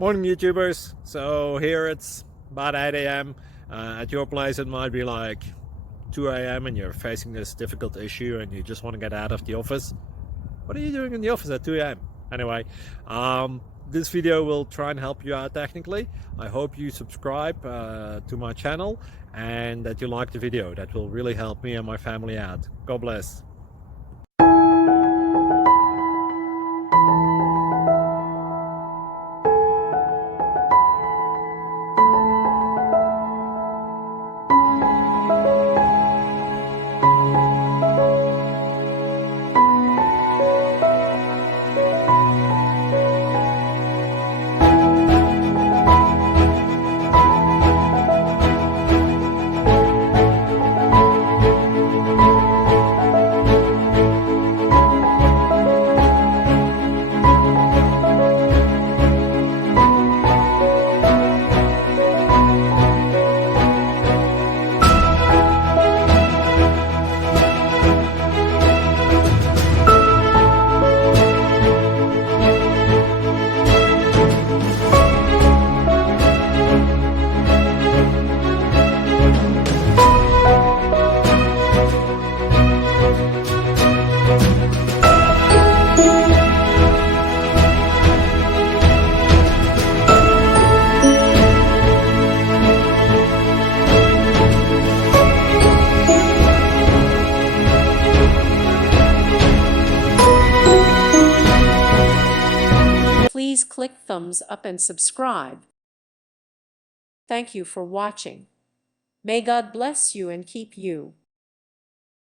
Morning YouTubers. So here it's about 8 a.m. At your place it might be like 2 a.m. and you're facing this difficult issue and you just want to get out of the office. What are you doing in the office at 2 a.m.? Anyway, this video will try and help you out technically. I hope you subscribe to my channel and that you like the video. That will really help me and my family out. God bless. Please click thumbs up and subscribe. Thank you for watching. May God bless you and keep you.